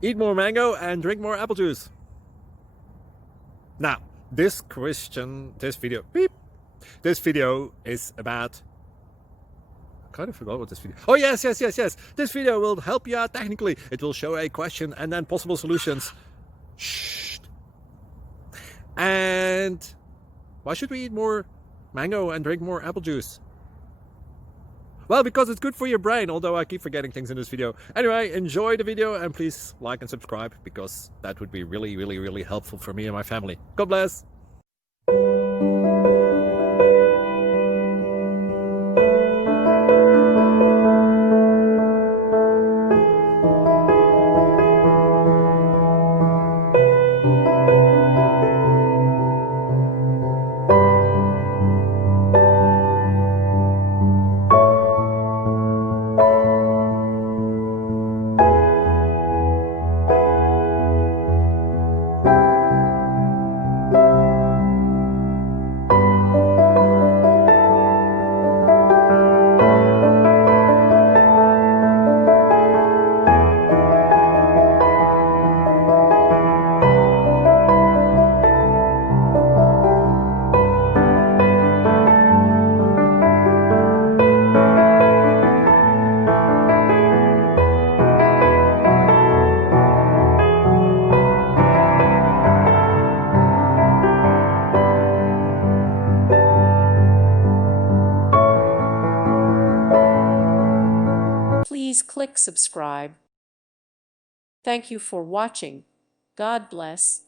Eat more mango and drink more apple juice. Now, this video is about, I kind of forgot what this video. Oh, yes. This video will help you out technically. It will show a question and then possible solutions. Shh. And why should we eat more mango and drink more apple juice? Well, because it's good for your brain, although I keep forgetting things in this video. Anyway, enjoy the video and please like and subscribe, because that would be really helpful for me and my family. God bless. Please click subscribe. Thank you for watching. God bless.